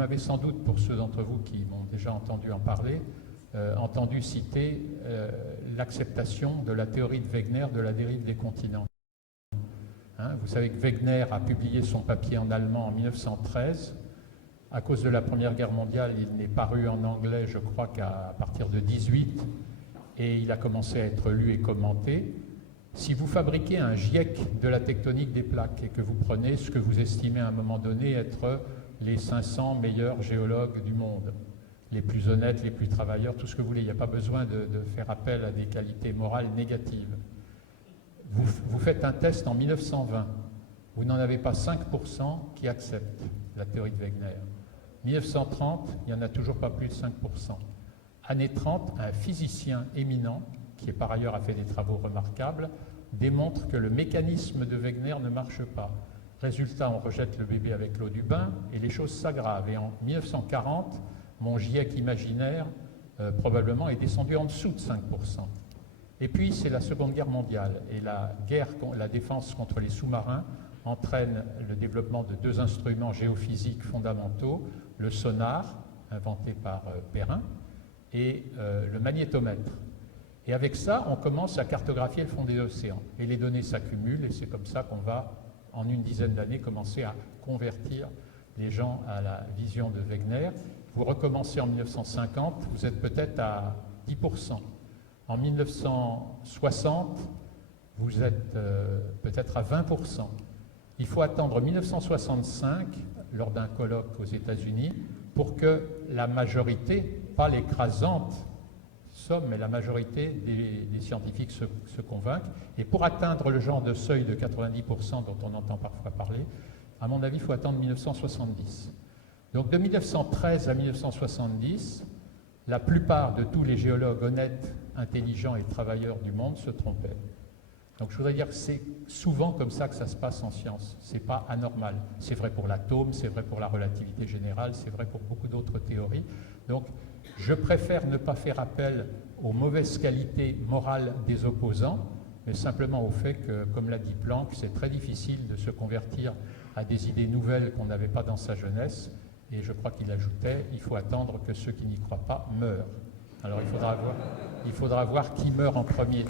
m'avez sans doute, pour ceux d'entre vous qui m'ont déjà entendu en parler, entendu citer l'acceptation de la théorie de Wegener de la dérive des continents. Hein, vous savez que Wegener a publié son papier en allemand en 1913. À cause de la Première Guerre mondiale, il n'est paru en anglais, je crois, qu'à partir de 18, et il a commencé à être lu et commenté. Si vous fabriquez un GIEC de la tectonique des plaques et que vous prenez ce que vous estimez à un moment donné être les 500 meilleurs géologues du monde, les plus honnêtes, les plus travailleurs, tout ce que vous voulez, il n'y a pas besoin de faire appel à des qualités morales négatives. Vous faites un test en 1920, vous n'en avez pas 5% qui acceptent la théorie de Wegener. 1930, il n'y en a toujours pas plus de 5%. Année 30, un physicien éminent, qui par ailleurs a fait des travaux remarquables, démontre que le mécanisme de Wegener ne marche pas. Résultat, on rejette le bébé avec l'eau du bain et les choses s'aggravent. Et en 1940, mon GIEC imaginaire, probablement, est descendu en dessous de 5%. Et puis, c'est la Seconde Guerre mondiale. Et la défense contre les sous-marins entraîne le développement de deux instruments géophysiques fondamentaux, le sonar, inventé par Perrin, et le magnétomètre. Et avec ça, on commence à cartographier le fond des océans. Et les données s'accumulent, et c'est comme ça qu'on va, en une dizaine d'années, commencer à convertir les gens à la vision de Wegener. Vous recommencez en 1950, vous êtes peut-être à 10%. En 1960, vous êtes peut-être à 20%. Il faut attendre 1965, lors d'un colloque aux États-Unis, pour que la majorité, pas l'écrasante somme, mais la majorité des scientifiques se convainquent. Et pour atteindre le genre de seuil de 90% dont on entend parfois parler, à mon avis, il faut attendre 1970. Donc de 1913 à 1970, la plupart de tous les géologues honnêtes, intelligents et travailleurs du monde se trompaient. Donc je voudrais dire que c'est souvent comme ça que ça se passe en science. Ce n'est pas anormal. C'est vrai pour l'atome, c'est vrai pour la relativité générale, c'est vrai pour beaucoup d'autres théories. Donc je préfère ne pas faire appel aux mauvaises qualités morales des opposants, mais simplement au fait que, comme l'a dit Planck, c'est très difficile de se convertir à des idées nouvelles qu'on n'avait pas dans sa jeunesse. Et je crois qu'il ajoutait, il faut attendre que ceux qui n'y croient pas meurent. Alors il faudra voir qui meurt en premier.